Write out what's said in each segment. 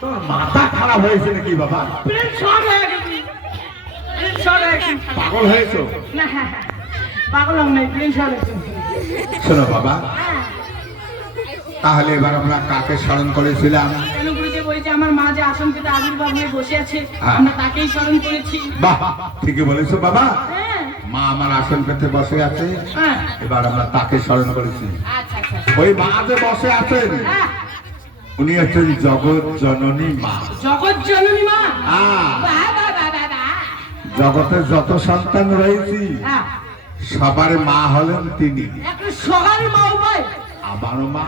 তোর মাথা খারাপ হয়েছে নাকি বাবা? পাগল হয়েছো? শোনো বাবা, তাহলে এবার আমরা কাকে স্মরণ করেছিলাম? আমার মা যে আসন পেতে আবির্ভাব হয়ে বসে আছে, আমরা তাকেই স্মরণ করেছি। বাহ, ঠিকই বলেছো বাবা। মা আমার আসন পেতে বসে আছে, এবার আমরা তাকে স্মরণ করেছি। ওই মা যে বসে আছেন উনি হচ্ছেন জগৎ জননী মা। জগৎ জননী মা? জগতে যত সন্তান রয়েছি সবার মা হলেন তিনি। সবার মা ভাই? আমারও মা,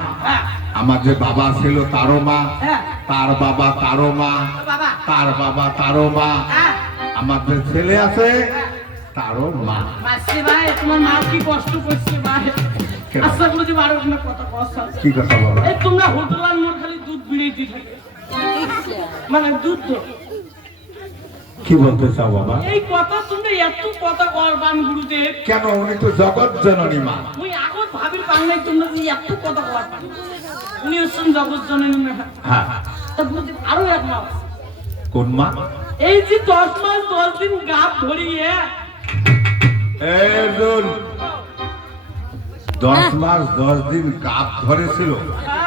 আমার যে বাবা ছিল তারও মা, তার বাবা তারও মা, তার বাবা তারও মা, আমার যে ছেলে আছে তারও মা। ভাই তোমার মা কি কষ্ট করছে ভাই? আচ্ছা বলছি বারো কথা কষ্ট। কি কথা বলো? এই তোমরা হোটেল আর মোর খালি দুধ বিড়াইতে থাকে, মানে দুধ তো। কি বলতে চাও বাবা? এই কথা তুমি এত কথা করবান গুরুদেব। কেন? উনি তো জগৎ জননী মা। মুই আগত ভাবির বাংলায় তোমরা যে এত কথা করবান, উনি হচ্ছেন জগৎ জননী মা। হ্যাঁ, তা গুরুদেব আরো এক মা। কোন মা? এই যে 10 মাস 10 দিন গাব ধরিয়ে 10 মাস 10 দিন গাব ধরেছিল।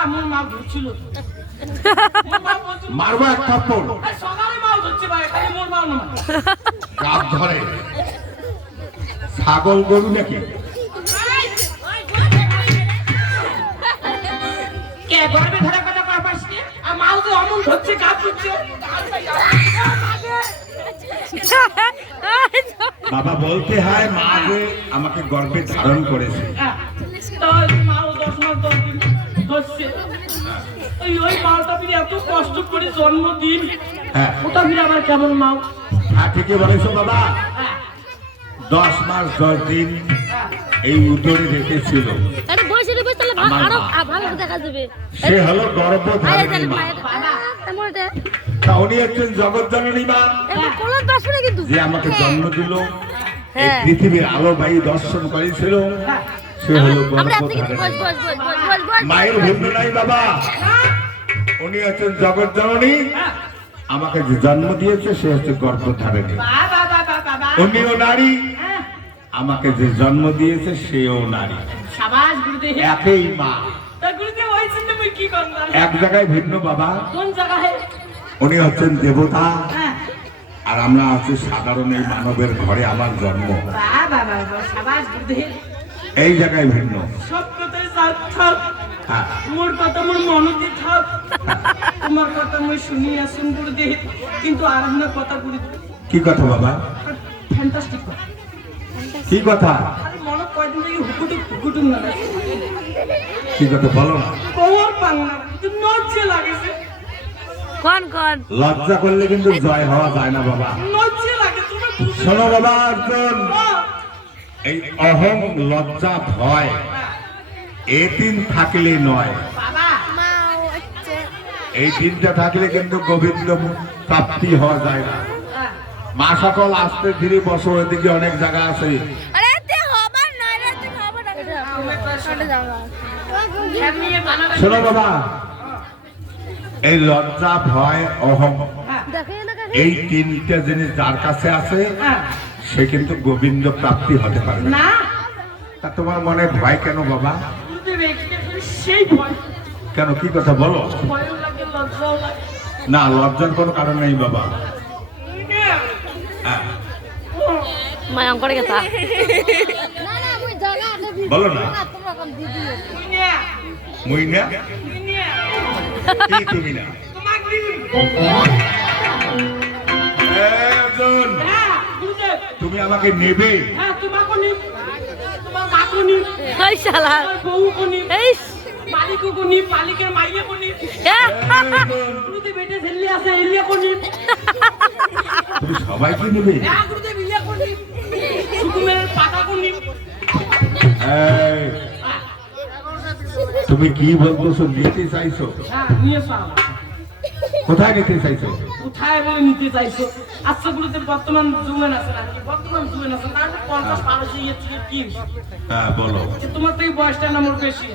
আমার মা ধরছিল। মারবো এক থাপ্পড়। সকালে মা ধরছে ভাই, খালি মোর মা না। গাব ধরে ছাগল গরু নাকি? কে গর্বে ধরে কথা কর পাশে? আর মাও তো অমন ধরছে, গাব ধরছে। বাবা বলতে হয় মা যে আমাকে গর্ভে ধারণ করেছে। তাই মাও 10 মাস 10 দিন ধরছে। ওই মাওটা ফিরে এত কষ্ট করে জন্মদিন, ওটা ফিরে আবার কেমন মাও? হ্যাঁ, ঠিকই বলেছো বাবা। 10 মাস 10 দিন এই উদরে রেখেছিল। সে হলো গর্ভধারিণী মা। উনি হচ্ছেন জগৎ জননী মা, যে আমাকে জন্ম দিল, এই পৃথিবীর আলো বায়ু দর্শন করেছিল। সে হলো গর্ভধারিণী মায়ের ভিন্ন নাই বাবা। উনি হচ্ছেন জগৎ জননী, আমাকে যে জন্ম দিয়েছে সে হচ্ছে গর্ভধারিণী। উনিও নারী, আমাকে যে জন্ম দিয়েছে সেও নারী। সাবাস গুরুদেব, একই মা। তা গুরুদেব হইছেন তুমি কি করলেন? এক জায়গায় ভিন্ন বাবা। কোন জায়গায়? উনি হচ্ছেন দেবতা, আর আমরা আছি সাধারণ এই মানবের ঘরে আমার জন্ম। সাবাস গুরুদেব, এই জায়গায় ভিন্ন। সব কথাই সার্থক। মোর কথা মোর মনতে থাক, তোমার কথা মই শুনি আসুন গুরুদেব, কিন্তু আর আপনার কথা গুরুদেব। কি কথা বাবা? ফ্যান্টাস্টিক কথা। কি কথা? আরে মনে কয়দিন থেকে হুকুটুক হুকুটুক না লাগে। কি কথা বলো না? কোমর পাংনা নজ্জে লাগেছে। কোন কোন? লজ্জা করলে কিন্তু জয় হওয়া যায় না বাবা। নজ্জে লাগে তুমি। শোনো বাবা অর্জুন, এই অহং লজ্জা ভয় এই দিন থাকলে নয়। এই দিনটা থাকলে কিন্তু গোবিন্দ প্রাপ্তি হওয়া যায় না। মা সকল আসতে ধীরে বসো, এদিকে অনেক জায়গা আছে। শোনো বাবা, এই লজ্জা ভয় অহং এই তিনটা জিনিস যার কাছে আছে সে কিন্তু গোবিন্দ প্রাপ্তি হতে পারে না। তা তোমার মনে ভয় কেন বাবা? সেই ভয় কেন? কি কথা বলো? ভয় লাগে, লজ্জাও লাগে। না, লজ্জার কোনো কারণ নেই বাবা। মায়াম করে গেছা। বলো না। মুই না? কি তুমি না? অর্জুন, তুমি আমাকে নেবে? হ্যাঁ, তোমাকে নিব, তোমার মাকে নিব, এই শালা বউকে নিব, এই মালিককে নিব, মালিকের মাইয়াকে নিব, গুরুদেব বেটে ছেলে আছে এলিয়াকে নিব। তুমি সবাইকে নেবে? হ্যাঁ গুরুদেব, এলিয়াকে নিব, সুকুমের পাকাকে নিব। তুমি কি বলতেছো? নিতে চাইছো? হ্যাঁ, নিয়ে যাও। কোথায় নিতে চাইছো? কোথায় বলে নিতে চাইছো? আচ্ছা গুরুদেব, বর্তমান জুমেন আছে নাকি? বর্তমান জুমেন আছে তার 50 পার হয়ে গিয়েছে কি? হ্যাঁ বলো। তোমার তো এই বয়সটা না মোর বেশি।